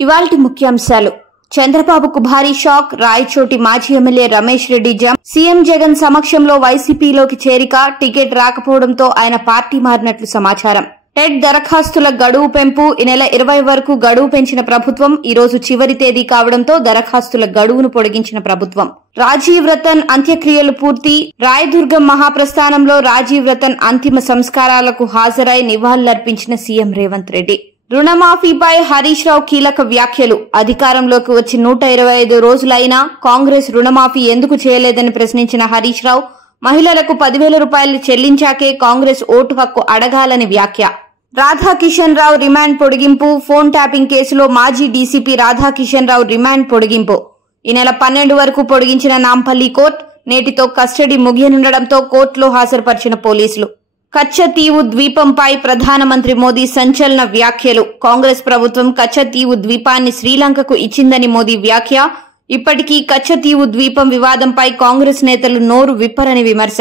ఇవాల్టి ముఖ్యాంశాలు. చంద్రబాబుకు భారీ షాక్. రాయచోటి మాజీ MLA Ramesh Reddy jump. CM Jagan సమక్షంలో వైసీపీలోకి చేరిక. టికెట్ రాకపోవడంతో ఆయన పార్టీ మారినట్లు సమాచారం. టెట్ దరఖాస్తుల గడువు పెంపు. ఈ నెల 20 వరకు గడువు పెంచిన ప్రభుత్వం. ఈ రోజు చివరి తేదీ కావడంతో దరఖాస్తుల గడువును పొడిగించిన ప్రభుత్వం. రాజీవ్ రతన్ అంత్యక్రియలు పూర్తి. రాయదుర్గం మహాప్రస్థానంలో రాజీవ్ రతన్ అంతిమ సంస్కారాలకు హాజరై నివాళులర్పించిన సీఎం రేవంత్ రెడ్డి. రుణమాఫీపై హరీష్ రావు కీలక వ్యాఖ్యలు. అధికారంలోకి వచ్చి 125 రోజులైనా కాంగ్రెస్ రుణమాఫీ ఎందుకు చేయలేదని ప్రశ్నించిన హరీష్ రావు, మహిళలకు 10,000 రూపాయలు చెల్లించాకే కాంగ్రెస్ ఓటు హక్కు అడగాలని వ్యాఖ్య. రాధాకిషన్ రావు రిమాండ్ పొడిగింపు. ఫోన్ ట్యాపింగ్ కేసులో మాజీ డీసీపీ రాధాకిషన్ రావు రిమాండ్ పొడిగింపు. ఈ నెల 12 వరకు పొడిగించిన నాంపల్లి కోర్టు నేటితో కస్టడీ ముగియనుండడంతో కోర్టులో హాజరుపరిచిన పోలీసులు. కచ్చతీవు ద్వీపంపై ప్రధానమంత్రి మోదీ సంచలన వ్యాఖ్యలు. కాంగ్రెస్ ప్రభుత్వం కచ్చతీవు ద్వీపాన్ని శ్రీలంకకు ఇచ్చిందని మోదీ వ్యాఖ్య. ఇప్పటికీ కచ్చతీవు ద్వీపం వివాదంపై కాంగ్రెస్ నేతలు నోరు విప్పరని విమర్శ.